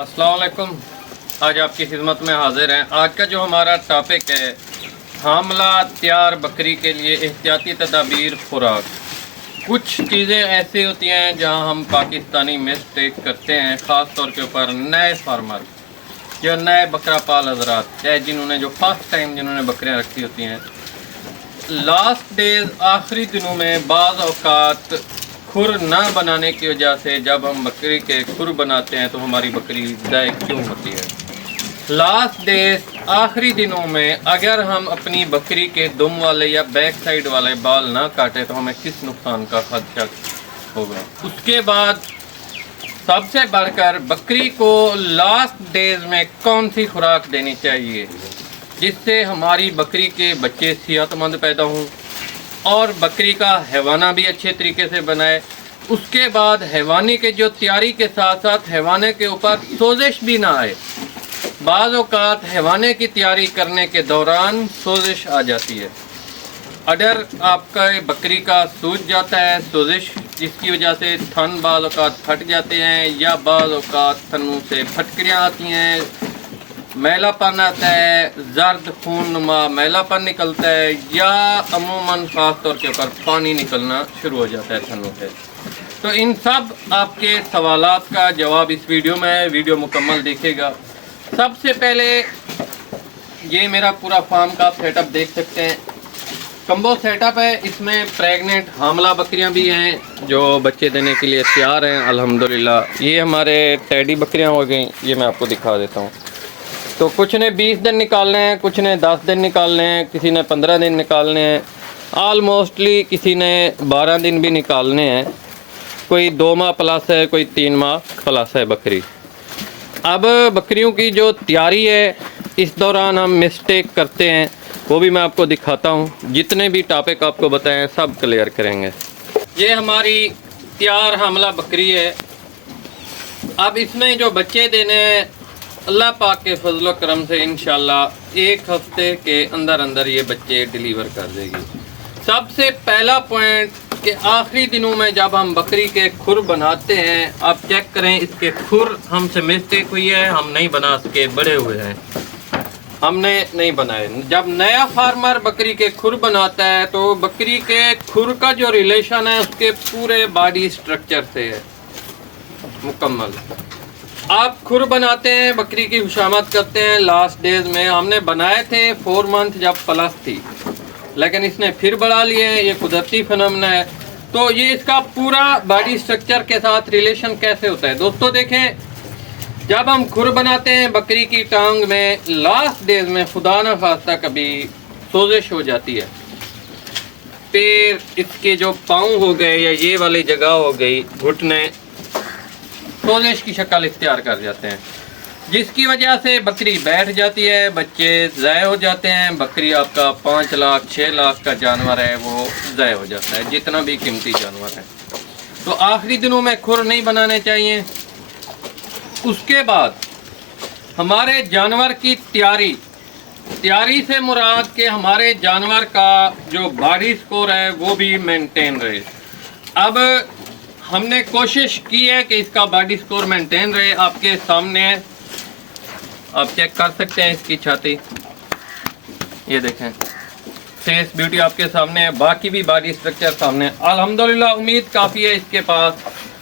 अस्सलाम वालेकुम। आज आपकी खिदमत में हाजिर हैं। आज का जो हमारा टॉपिक है, हामला तैयार बकरी के लिए एहतियाती तदाबीर खुराक। कुछ चीज़ें ऐसी होती हैं जहां हम पाकिस्तानी मिस्टेक करते हैं, ख़ास तौर के ऊपर नए फार्मर, जो नए बकरा पाल हजरात, चाहे जिन्होंने जो फर्स्ट टाइम जिन्होंने बकरियां रखी होती हैं, लास्ट डेज आखिरी दिनों में बाज़ औक़ात खुर ना बनाने की वजह से जब हम बकरी के खुर बनाते हैं तो हमारी बकरी ज़ाय क्यों होती है। लास्ट डेज आखिरी दिनों में अगर हम अपनी बकरी के दुम वाले या बैक साइड वाले बाल ना काटें तो हमें किस नुकसान का खदशा होगा। उसके बाद सबसे बढ़कर बकरी को लास्ट डेज में कौन सी खुराक देनी चाहिए जिससे हमारी बकरी के बच्चे सेहतमंद पैदा हों और बकरी का हैवाना भी अच्छे तरीके से बनाए। उसके बाद हैवानी के जो तैयारी के साथ साथ हैवाने के ऊपर सोजिश भी ना आए। बाज़ औक़ात हैवाने की तैयारी करने के दौरान सोजिश आ जाती है। अगर आपका बकरी का सूज जाता है सोजिश, जिसकी वजह से थन बाज़ औक़ात फट जाते हैं या बाज़ औक़ात थनों से फटकरियाँ आती हैं, मैलापन आता है, जर्द खून नुमा मैलापन निकलता है या अमूमन ख़ास तौर के ऊपर पानी निकलना शुरू हो जाता है थनों से। तो इन सब आपके सवालात का जवाब इस वीडियो में है। वीडियो मुकम्मल देखिएगा। सबसे पहले ये मेरा पूरा फार्म का सेटअप देख सकते हैं, कम्बो सेटअप है। इसमें प्रेग्नेंट हामला बकरियां भी हैं जो बच्चे देने के लिए तैयार हैं अल्हम्दुलिल्लाह। ये हमारे टैडी बकरियां हो गई, ये मैं आपको दिखा देता हूँ। तो कुछ ने 20 दिन निकालने हैं, कुछ ने 10 दिन निकालने हैं, किसी ने 15 दिन निकालने हैं, ऑलमोस्टली किसी ने 12 दिन भी निकालने हैं। कोई 2 माह प्लस है, कोई 3 माह प्लस है बकरी। अब बकरियों की जो तैयारी है इस दौरान हम मिस्टेक करते हैं, वो भी मैं आपको दिखाता हूँ। जितने भी टॉपिक आपको बताएं सब क्लियर करेंगे। ये हमारी तैयार हामला बकरी है। अब इसमें जो बच्चे देने हैं अल्लाह पाक के फजल करम से इंशाल्लाह 1 हफ्ते के अंदर अंदर ये बच्चे डिलीवर कर देगी। सबसे पहला पॉइंट कि आखिरी दिनों में जब हम बकरी के खुर बनाते हैं, आप चेक करें इसके खुर हमसे मिस्टेक हुई है, हम नहीं बना सके, बड़े हुए हैं, हमने नहीं बनाए। जब नया फार्मर बकरी के खुर बनाता है तो बकरी के खुर का जो रिलेशन है उसके पूरे बॉडी स्ट्रक्चर से है मुकम्मल। आप खुर बनाते हैं, बकरी की खुशामद करते हैं। लास्ट डेज में हमने बनाए थे 4 मंथ जब प्लस थी, लेकिन इसने फिर बढ़ा लिए, ये कुदरती फिनोमेना है। तो ये इसका पूरा बॉडी स्ट्रक्चर के साथ रिलेशन कैसे होता है दोस्तों देखें। जब हम खुर बनाते हैं बकरी की टांग में लास्ट डेज में खुदा न खास्ता कभी सोजिश हो जाती है, पैर इसके जो पाँव हो गए या ये वाली जगह हो गई, घुटने सोजिश की शक्ल इख्तियार कर जाते हैं, जिसकी वजह से बकरी बैठ जाती है, बच्चे ज़ाय हो जाते हैं। बकरी आपका 5 लाख 6 लाख का जानवर है, वो ज़ाय हो जाता है, जितना भी कीमती जानवर है। तो आखिरी दिनों में खुर नहीं बनाने चाहिए। उसके बाद हमारे जानवर की तैयारी से मुराद के हमारे जानवर का जो बॉडी स्कोर है वो भी मेंटेन रहे। अब हमने कोशिश की है कि इसका बॉडी स्कोर मेंटेन रहे। आपके सामने है, आप चेक कर सकते हैं इसकी छाती, ये देखें, फेस ब्यूटी आपके सामने है, बाकी भी बॉडी स्ट्रक्चर सामने है। अल्हम्दुलिल्लाह उम्मीद काफ़ी है। इसके पास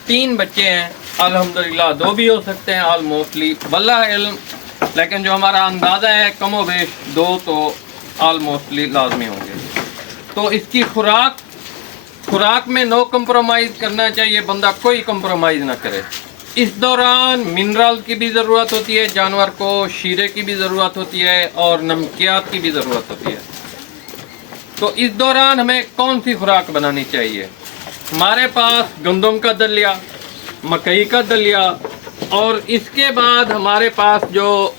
3 बच्चे हैं अल्हम्दुलिल्लाह, 2 भी हो सकते हैं ऑलमोस्टली, वल्लाह इल्म, लेकिन जो हमारा अंदाज़ा है कमो बेश 2 तो ऑलमोस्टली लाजमी होंगे। तो इसकी खुराक में नो कंप्रोमाइज़ करना चाहिए, बंदा कोई कंप्रोमाइज़ ना करे। इस दौरान मिनरल की भी ज़रूरत होती है जानवर को, शीरे की भी ज़रूरत होती है और नमकियात की भी ज़रूरत होती है। तो इस दौरान हमें कौन सी खुराक बनानी चाहिए। हमारे पास गंदम का दलिया, मकई का दलिया, और इसके बाद हमारे पास जो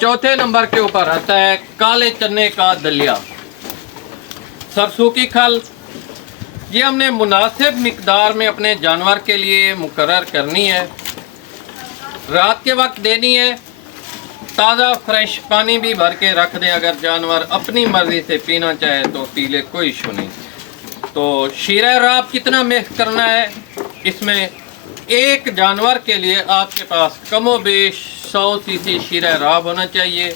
चौथे नंबर के ऊपर आता है काले चने का दलिया, सरसों की खल, ये हमने मुनासिब मिकदार में अपने जानवर के लिए मुकर्रर करनी है। रात के वक्त देनी है। ताज़ा फ्रेश पानी भी भर के रख दें, अगर जानवर अपनी मर्ज़ी से पीना चाहे तो पी ले, कोई इशू नहीं। तो शीरा राब कितना मिक्स करना है, इसमें एक जानवर के लिए आपके पास कमो बेश 100 सीसी शीरा राब होना चाहिए।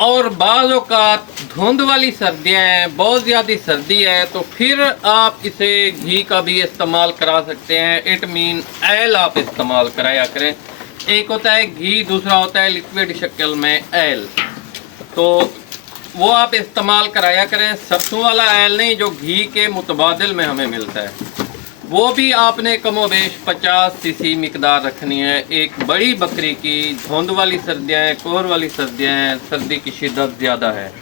और बाज़ औक़ात धुंध वाली सर्दियाँ हैं, बहुत ज़्यादा सर्दी है, तो फिर आप इसे घी का भी इस्तेमाल करा सकते हैं। इट मीन एल आप इस्तेमाल कराया करें। एक होता है घी, दूसरा होता है लिक्विड शक्ल में एल, तो वो आप इस्तेमाल कराया करें। सरसों वाला एल नहीं, जो घी के मुतबादिल में हमें मिलता है, वो भी आपने कमोबेश 50 सीसी मिकदार रखनी है। एक बड़ी बकरी की धुंध वाली सर्दियाँ हैं, कोहर वाली सर्दियाँ हैं, सर्दी की शिद्दत ज़्यादा है।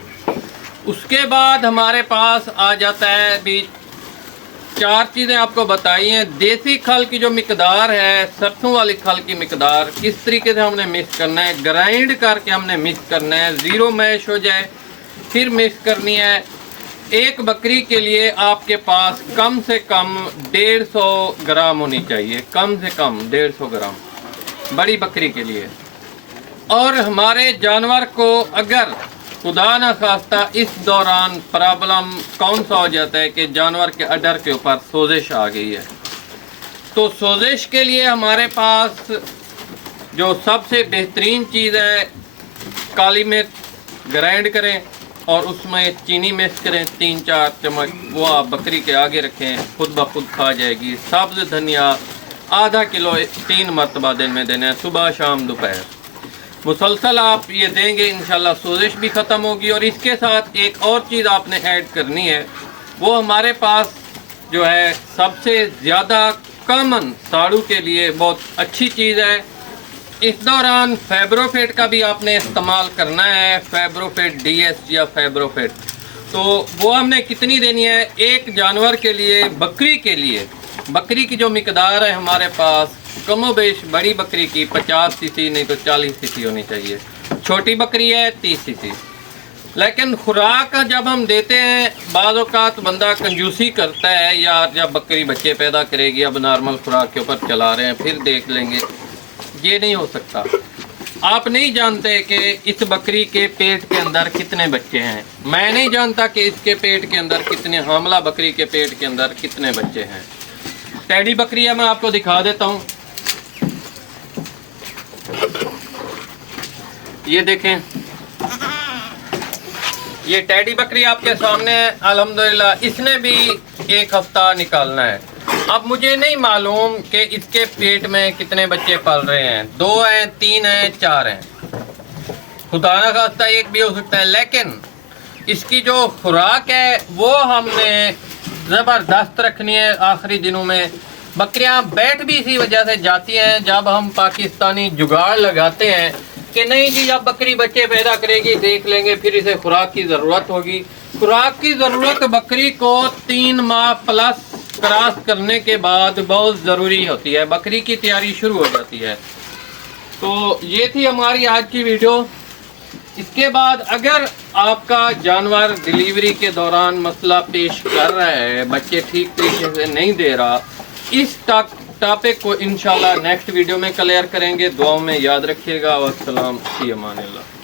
उसके बाद हमारे पास आ जाता है भी 4 चीज़ें आपको बताई हैं। देसी खल की जो मिकदार है, सरसों वाली खल की मिकदार किस तरीके से हमने मिक्स करना है, ग्राइंड करके हमने मिक्स करना है, ज़ीरो मैश हो जाए फिर मिक्स करनी है। एक बकरी के लिए आपके पास कम से कम 150 ग्राम होनी चाहिए, कम से कम 150 ग्राम बड़ी बकरी के लिए। और हमारे जानवर को अगर खुदा न खास्ता इस दौरान प्रॉब्लम कौन सा हो जाता है कि जानवर के अडर के ऊपर सोजिश आ गई है, तो सोजिश के लिए हमारे पास जो सबसे बेहतरीन चीज़ है, काली मिर्च ग्राइंड करें और उसमें चीनी मिक्स करें 3-4 चम्मच, वो आप बकरी के आगे रखें, खुद ब खुद खा जाएगी। सब्ज़ धनिया आधा किलो 3 मरतबा दिन में देना है, सुबह शाम दोपहर मुसलसल आप ये देंगे, इंशाल्लाह सोजिश भी ख़त्म होगी। और इसके साथ एक और चीज़ आपने ऐड करनी है, वो हमारे पास जो है सबसे ज़्यादा कॉमन साड़ू के लिए बहुत अच्छी चीज़ है। इस दौरान फैब्रोफेट का भी आपने इस्तेमाल करना है, फैब्रोफेट DS या फैब्रोफेट। तो वो हमने कितनी देनी है एक जानवर के लिए, बकरी के लिए। बकरी की जो मिकदार है हमारे पास कमोबेश बड़ी बकरी की 50 सीसी नहीं तो 40 सीसी होनी चाहिए, छोटी बकरी है 30 सीसी। लेकिन खुराक जब हम देते हैं, बाज़ औक़ात बंदा कंजूसी करता है, यार जब बकरी बच्चे पैदा करेगी अब नॉर्मल खुराक के ऊपर चला रहे हैं, फिर देख लेंगे। ये नहीं हो सकता। आप नहीं जानते कि इस बकरी के पेट के अंदर कितने बच्चे हैं, मैं नहीं जानता कि इसके पेट के अंदर कितने, हामला बकरी के पेट के अंदर कितने बच्चे हैं। टैडी बकरी है, मैं आपको दिखा देता हूँ। ये देखें, ये टैडी बकरी आपके सामने है। अल्हम्दुलिल्लाह इसने भी 1 हफ्ता निकालना है। अब मुझे नहीं मालूम कि इसके पेट में कितने बच्चे पल रहे हैं, 2 हैं, 3 हैं, 4 हैं, खुदा ना खास्ता 1 भी हो सकता है। लेकिन इसकी जो खुराक है वो हमने ज़बरदस्त रखनी है। आखिरी दिनों में बकरियां बैठ भी इसी वजह से जाती हैं, जब हम पाकिस्तानी जुगाड़ लगाते हैं कि नहीं जी अब बकरी बच्चे पैदा करेगी, देख लेंगे, फिर इसे खुराक की ज़रूरत होगी। खुराक की ज़रूरत बकरी को 3 माह प्लस क्रॉस करने के बाद बहुत ज़रूरी होती है, बकरी की तैयारी शुरू हो जाती है। तो ये थी हमारी आज की वीडियो। इसके बाद अगर आपका जानवर डिलीवरी के दौरान मसला पेश कर रहा है, बच्चे ठीक तरीके से नहीं दे रहा, इस टॉपिक को इंशाल्लाह नेक्स्ट वीडियो में क्लियर करेंगे। दुआओं में याद रखिएगा। वस्सलाम, फी अमानिल्लाह।